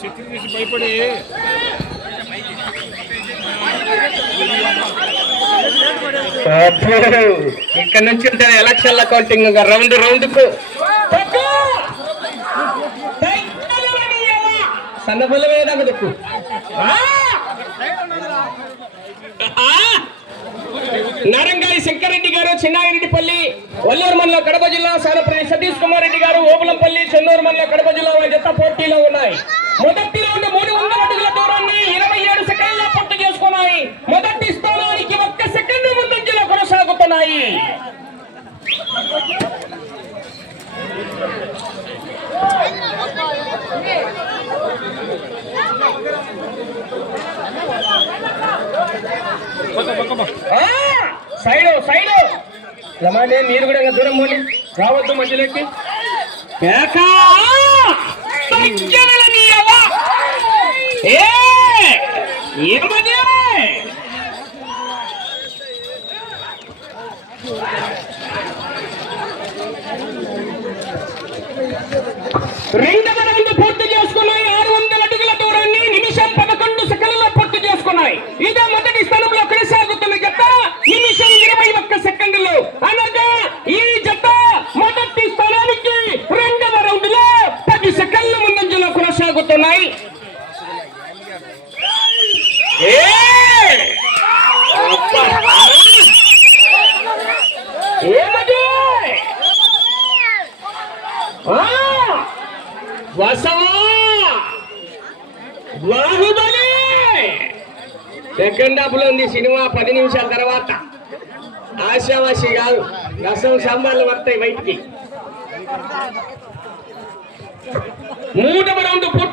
శక్తి తీసి భయపడి. ఇక్కడ నుంచి ఉంటుంది ఎలక్షన్ల కౌంటింగ్ ఇంకా రౌండ్ రౌండ్కు. సన్నపల్లి వేయడానికి దిక్కు నారంగాలి శంకరెడ్డి గారు చిన్నాగిరెడ్డిపల్లి వల్లూరు మండలం కడప జిల్లా సానపల్లి సతీష్ కుమార్ రెడ్డి గారు ఓబులంపల్లి చెన్నూరు మండలం కడప జిల్లా వారి జత పోటీలో ఉన్నాయి. మొదటి రౌండ్ మూడు వందల అడుగుల దూరాన్ని ఇరవై ఏడు సెకండ్ల పూర్తి చేసుకున్నాయి. మొదటి స్థానానికి ఒక్క సెకండ్ ముందంజలో కొనసాగుతున్నాయి. Side side. లమాడే మీరు కూడా ఇంకా దూరం పోండి. రావద్దు మధ్యలోకి. పూర్తి ఉన్నాయి. బాహుబలి సెకండ్ హాఫ్లో ఉంది సినిమా పది నిమిషాల తర్వాత. ఆశావాసి కాదు రసం సాంబార్లు వస్తాయి బయటికి. మూడవ రౌండ్ పూర్తి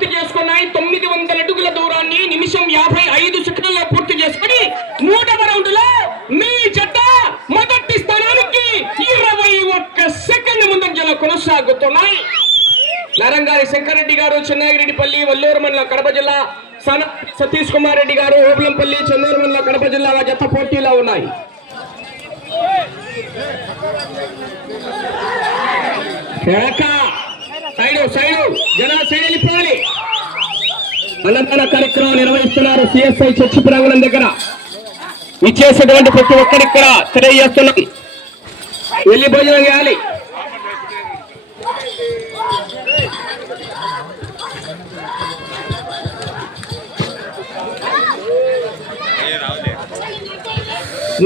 చేసుకున్నాయి తొమ్మిది వందల అడుగుల దూరాన్ని నిమిషం యాభై ఐదు సెకండ్లలో పూర్తి చేసుకుని మూడవ రౌండ్లో మీ జత మొదటి స్థానానికి ఇరవై ఒక్క సెకండ్ ముందంజలో కొనసాగుతున్నాయి. నరంగారి శంకరెడ్డి గారు చెన్నాగిరెడ్డిపల్లి వల్లూరు మండల కడప జిల్లా సన సతీష్ కుమార్ రెడ్డి గారు ఓబులంపల్లి చెన్నూరు మండల కడప జిల్లా జత పోటీలో ఉన్నాయి. Side side! జనా సైడ్ వెళ్ళిపోవాలి అన్నదాన కార్యక్రమం నిర్వహిస్తున్నారు సిఎస్ఐ చర్చి ప్రాంగణం దగ్గర. ఇచ్చేసినటువంటి ప్రతి ఒక్కరికి కూడా తెలియజేస్తున్నాం. వెళ్ళి భోజనం చేయాలి.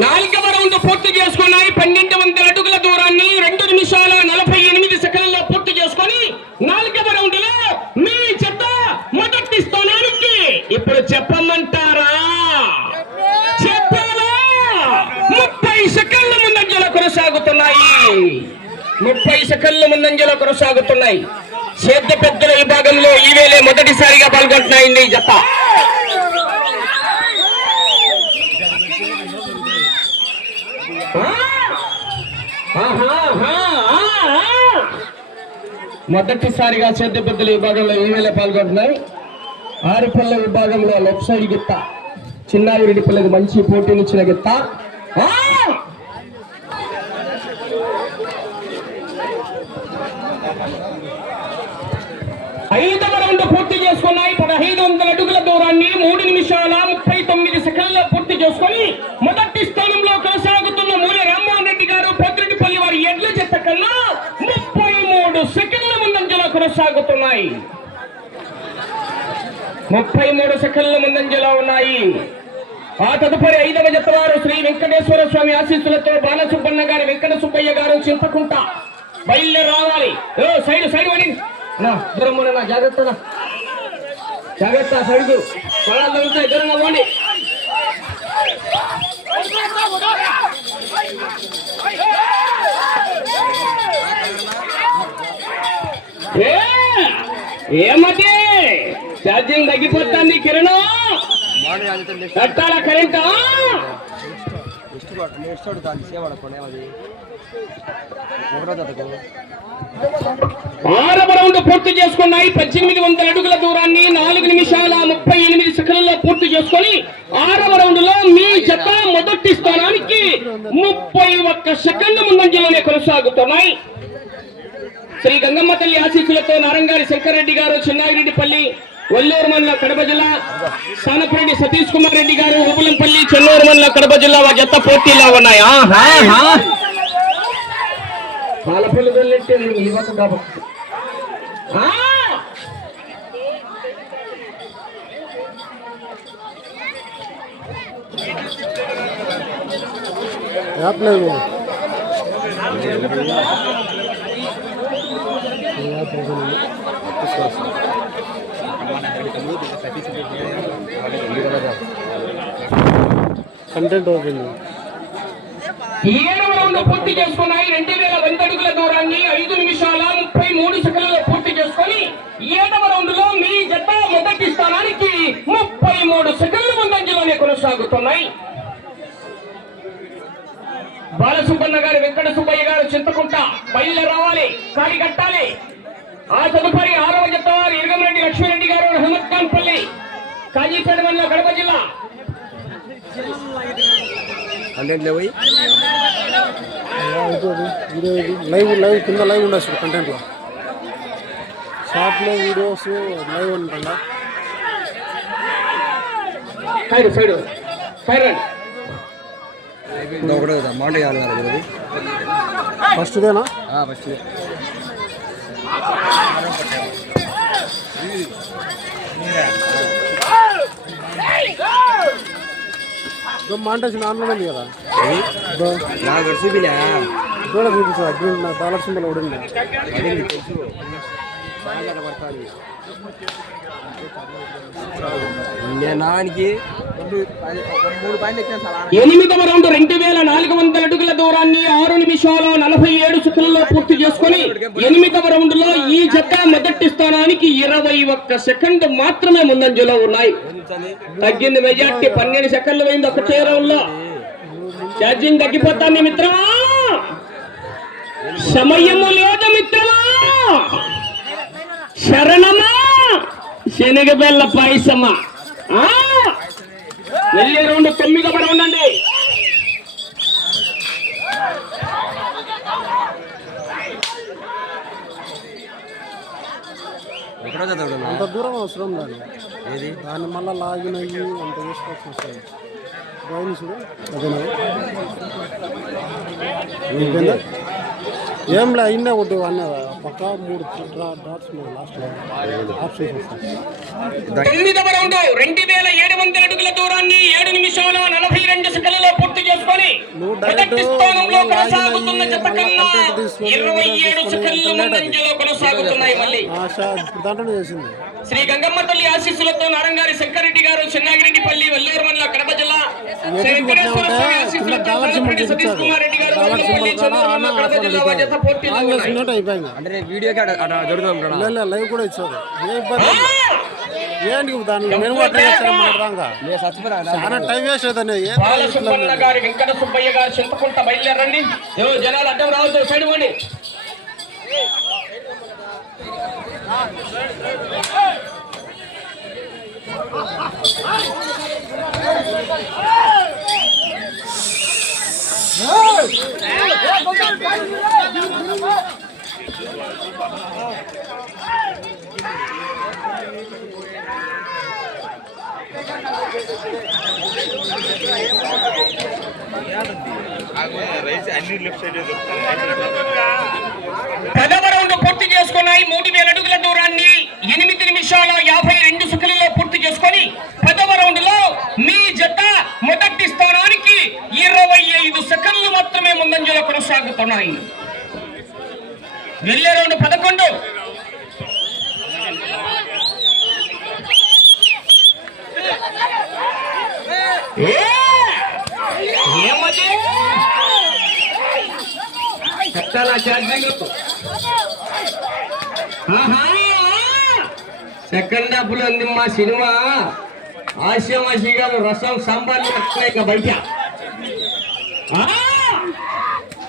నాలుగవ రౌండ్ పూర్తి చేసుకున్నాయి. పన్నెండు వందల అడుగుల దూరాన్ని రెండు నిమిషాల నలభై ముప్పై సెకండ్ల ముందంజలో కొనసాగుతున్నాయి. సేద్య పెద్దల విభాగంలో ఈవేళ మొదటిసారిగా పాల్గొంటున్నాయండి జత. మొదటిసారిగా సేద్య పెద్దల విభాగంలో ఈవేళ పాల్గొంటున్నాయి. ఆరుపల్ల విభాగంలో లెఫ్ట్ సైడ్ గిత్త. చిన్నారెడ్డి పిల్లకి మంచి పోటీనిచ్చిన గిత్త. ఐదు ఐదవ రౌండ్ పూర్తి చేసుకున్నాయి. పదహైదు వందల అడుగుల దూరాన్ని మూడు నిమిషాల ముప్పై తొమ్మిది సెకండ్ల పూర్తి చేసుకుని మొదటి స్థానంలో కొనసాగుతున్న మూల రామ్మోహన్ రెడ్డి గారు పొద్దుటిపల్లి వారి ఎడ్ల చెత్త కన్నా ముప్పై మూడు సెకండ్ల ముందంజలో కొనసాగుతున్నాయి. ముప్పై మూడు సెకండ్ల ముందంజలో ఉన్నాయి. ఆ తదుపరి ఐదవ జతవారు శ్రీ వెంకటేశ్వర స్వామి ఆశీస్సులతో బాలసుబ్బన్న గారి వెంకట సుబ్బయ్య గారు చింతకుంట బయలుదేరి రావాలి. ఓ సైడ్ సైడ్ నా దూరం జాగ్రత్త. జాగ్రత్త సైడ్ పొలాలు తగ్గుతాయి దూరంగా పోండి. ఏమది? ఛార్జింగ్ తగ్గిపోతుంది కిరణ్. కట్టాల కరెంటా? ఆరవ రౌండ్ పూర్తి చేసుకున్నాయి పద్దెనిమిది వందల అడుగుల దూరాన్ని నాలుగు నిమిషాల ముప్పై ఎనిమిది సెకండ్లలో పూర్తి చేసుకొని ఆరవ రౌండ్లో మీ జత మొదటి స్థానానికి ముప్పై ఒక్క సెకండ్ ముందంజలోనే కొనసాగుతున్నాయి శ్రీ గంగమ్మ తల్లి ఆశీస్సులతో నారంగారి శంకరెడ్డి గారు చిన్నాగిరెడ్డిపల్లి వల్లూరు మండల కడప జిల్లా సానపరెడ్డి సతీష్ కుమార్ రెడ్డి గారు ఉబులంపల్లి చెన్నూరు మండల కడప జిల్లా వారి జత పోటీలో ఉన్నాయి ఆహా, ఆహా. పాలపల్లి వెళ్ళంటే నేను ఈ పక్క కాబట్టి. ఆ! యాప్ లేదు కంటెంట్ ఓపెన్ ఏడవ పూర్తి చేసుకున్నాయి. రెండు వేల వంద అడుగుల దూరాన్ని ఐదు నిమిషాల ముప్పై మూడు సెకండ్లలో పూర్తి చేసుకొని ఏడవ రౌండ్లో మీ జత మొదటి స్థానానికి ముప్పై మూడు సెకండ్లు ముందంజలోనే కొనసాగుతున్నాయి. బాలసుబ్బన్న గారు వెంకట సుబ్బయ్య గారు చింతకుంట బయలు రావాలి. కాడి కట్టాలి ఆ తదుపరి ఆరవ జత వారు ఇరగమరెడ్డి లక్ష్మీరెడ్డి గారు రహమత్ ఖాన్ పల్లి కాజీపేట మండలం కడప జిల్లా. కంటెంట్ లేవు లైవ్ లైవ్ కింద లైవ్ ఉండొచ్చు కంటెంట్లో షార్ట్లో వీడియోస్ లైవ్ ఉంటుందా? సైడ్ సైడ్ సైడ్ రండి ఇంకా ఒకటే కదా మాట కదా ఫస్ట్దేనా ఫస్ట్ మాంటేషన్ ఆన్లో ఉంది కదా ఇదో నాకు చూపినా ఇక్కడ చూపిస్తా గ్రీన్ డాలర్ సింబల్ నానికి ఎనిమిదవ రౌండ్ రెండు వేల నాలుగు వందల అడుగుల దూరాన్ని ఆరు నిమిషాలు నలభై ఏడు సెకండ్లో పూర్తి చేసుకుని ఎనిమిదవ రౌండ్లో ఈ జత మొదటి స్థానానికి ఇరవై ఒక్క సెకండ్ మాత్రమే ముందంజలో ఉన్నాయి. తగ్గింది మెజార్టీ పన్నెండు సెకండ్లు పోయింది ఒకటే రౌండ్లో ఛార్జింగ్ తగ్గిపోతాంది మిత్రమా సమయము లేదు మిత్రమా శరణమా? శనగబెల్ల పాయసమా? ఆ? వెళ్ళే రౌండ్ అండి ఎక్కడో చదవడం అంత దూరం అవసరం దాన్ని ఏది? దాన్ని మళ్ళీ లాగిన్ అయ్యి అంత చేసుకోవాల్సిన అవసరం లేదు. డ్రాయింగ్ చూడు అదేనా? అయిపోయిందా? ఏం లే అయినా ఒకటి అన్న పక్క మూడు డాట్స్ వస్తాయి. తొమ్మిదవ రౌండ్ రెండు వేల ఏడు వందల అడుగుల దూరాన్ని ఏడు నిమిషాల నలభై రెండు సెకండ్లలో పూర్తి చేసుకొని మొదటి స్థానంలో కొనసాగుతున్న జత కన్నా ఇరవై ఏడు సెకండ్లు ముందంజలో కొనసాగుతున్నాయి మళ్ళీ. శ్రీ గంగమ్మ తల్లి ఆశీస్సులతో నారంగారి శంకరెడ్డి గారు చెన్నాగిరెడ్డిపల్లి వెల్లూరు మండల కడప జిల్లా శ్రీ వెంకటేశ్వర స్వామి ఆశీస్సులతో రెడ్డి అంటే వీడియోకి లైవ్ కూడా ఇచ్చారు ఏ ఇబ్బంది? లేదు. ఏంటి దాన్ని నేను కూడా ట్రై చేస్తాను చాలా టైం వేస్ట్ అవుతుంది గారి వెంకట సుబ్బయ్య గారు చింతకుంట బయలుదేరండి ఏవో జనాలు అడ్డం రావద్దు సైడ్ పోండి పదవ రౌండ్ పూర్తి చేసుకున్నాయి మూడు వేల అడుగుల దూరాన్ని ఎనిమిది నిమిషాల యాభై రెండు సెకండ్లలో పూర్తి చేసుకొని పదవ రౌండ్లో మీ జత మొదటి స్థానానికి ఇరవై ఐదు సెకండ్లు మాత్రమే ముందంజలో కొనసాగుతున్నాయి. వెళ్ళే రెండు పదకొండు. ఏ! ఏమది? చెప్తానా సెకండ్ హాఫ్లో ఉంది మా సినిమా. ఆశమాషి గారు రసం సాంబార్లు బయట.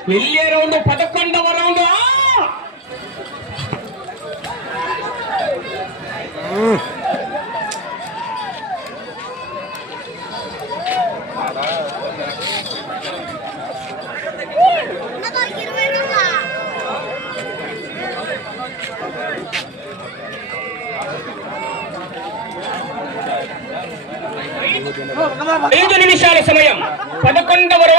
వెళ్ళే రౌండ్ పదకొండవ రౌండ్ ఐదు నిమిషాల సమయం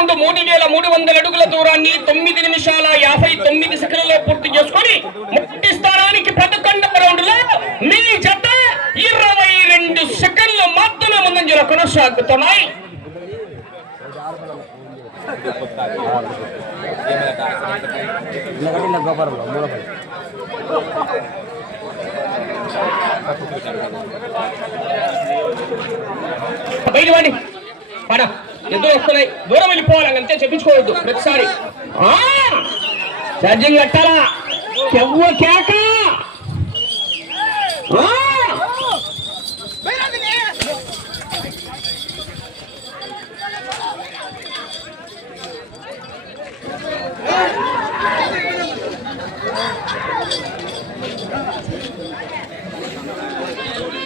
పదకొండవ మూడు వేల మూడు వందల అడుగుల దూరాన్ని తొమ్మిది నిమిషాల యాభై తొమ్మిది సెకండ్లలో పూర్తి చేసుకొని మొదటి స్థానానికి పదకొండవ రౌండ్లో మీ జత ఇరవై రెండు సెకండ్ల మాత్రమే ముందంజలో కొనసాగుతున్నాయి. పడ ఎదురు వస్తున్నాయి. దూరం వెళ్ళిపోవాలి అంతే చెప్పించుకోవద్దు. ప్రతిసారి. ఛార్జింగ్ కట్టాలా? ఎవ్వ కేక!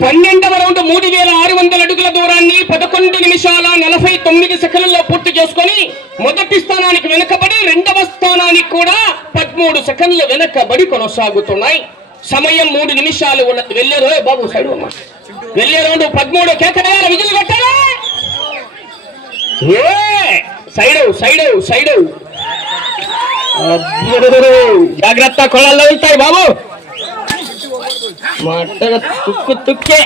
పన్నెండవ రౌండ్ మూడు వేల ఆరు వందల అడుగుల దూరాన్ని పదకొండు నిమిషాల నలభై తొమ్మిది సెకండ్లలో పూర్తి చేసుకొని మొదటి స్థానానికి వెనుకబడి రెండవ స్థానానికి కూడా పదమూడు సెకండ్లు వెనకబడి కొనసాగుతున్నాయి. సమయం మూడు నిమిషాలు ఉన్నది బాబు సైడ్ అమ్మా. వెళ్ళే రౌండ్ పదమూడు కేకరేయాల విజులు కొట్టాలా. ఏ! Side side side. జాగ్రత్త కొళ్ళల్లో వెళ్తాయి బాబు. తుక్కు తుక్కే.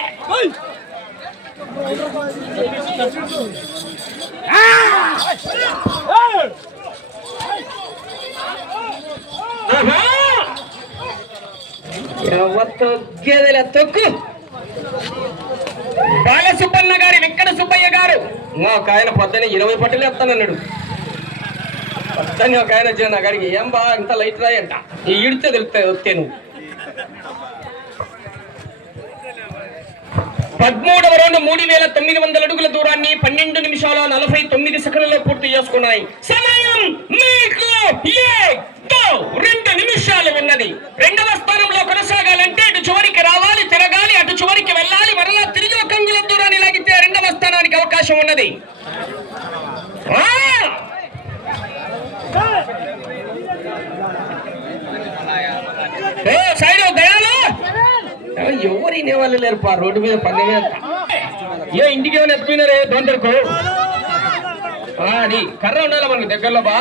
ఆహా! ఎవ తొక్కు. బాలసుబ్బన్న గారి వెంకట సుబ్బయ్య గారు. ఒక ఆయన పొద్దున ఇరవై పట్టులు ఎత్తానన్నాడు పొద్దున్న ఒక ఆయన వచ్చాను నా గారికి ఏం బా ఇంత లైట్ రాయంట? ఈ ఈడితే తెలుస్తాయి వస్తే నువ్వు. పదమూడవ రౌండ్ మూడు వేల తొమ్మిది వందల అడుగుల దూరాన్ని పన్నెండు నిమిషాల నలభై తొమ్మిది సెకండ్లలో పూర్తి చేసుకున్నాయి. సమయం మీకు రెండు నిమిషాలు ఉన్నది. రెండవ స్థానంలో కొనసాగాలంటే ఇటు చివరికి రావాలి తిరగాలి అటు చివరికి వెళ్ళాలి మరలా తిరిగి ఒక అంగుల దూరాన్ని లాగితే రెండవ స్థానానికి అవకాశం ఉన్నది. ఓ ఏ, వాళ్ళు లేరు పా రోడ్డు మీద పని మీద. ఏ ఇంటికి ఏమైనా ఎత్తుకున్నారే దొందరకు అది కర్ర ఉండాలి మనకు దగ్గరలో బా.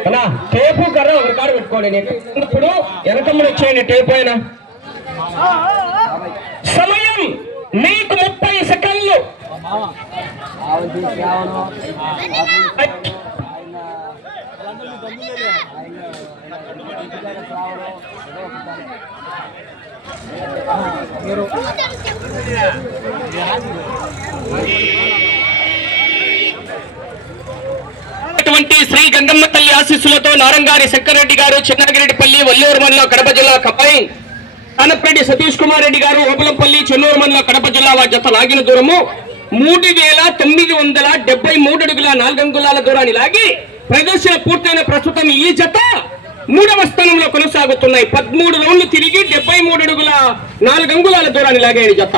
అన్నా, టేపు కర్ర ఒక కాడ పెట్టుకోండి నేను. ఇప్పుడు వెనకమ్మడి వచ్చేయండి టేపు అయినా. సమయం నీకు అటువంటి శ్రీ గంగమ్మ తల్లి ఆశీస్సులతో నారంగారి శంకరెడ్డి గారు చిన్నగిరెడ్డిపల్లి వల్లూరు మండలం కడప జిల్లా కపాయి అనపరెడ్డి సతీష్ కుమార్ రెడ్డి గారు ఓబులంపల్లి చెన్నూరు మండలం కడప జిల్లా వారి జత లాగిన దూరము మూడు వేల తొమ్మిది వందల డెబ్బై మూడు అడుగుల నాలుగు అంగుళాల దూరాన్ని లాగి ప్రదర్శన పూర్తయిన ప్రస్తుతం ఈ జత మూడవ స్థానంలో కొనసాగుతున్నాయి. పదమూడు రౌండ్లు తిరిగి డెబ్బై మూడు అడుగుల నాలుగు అంగుళాల దూరాన్ని లాగాయి జత.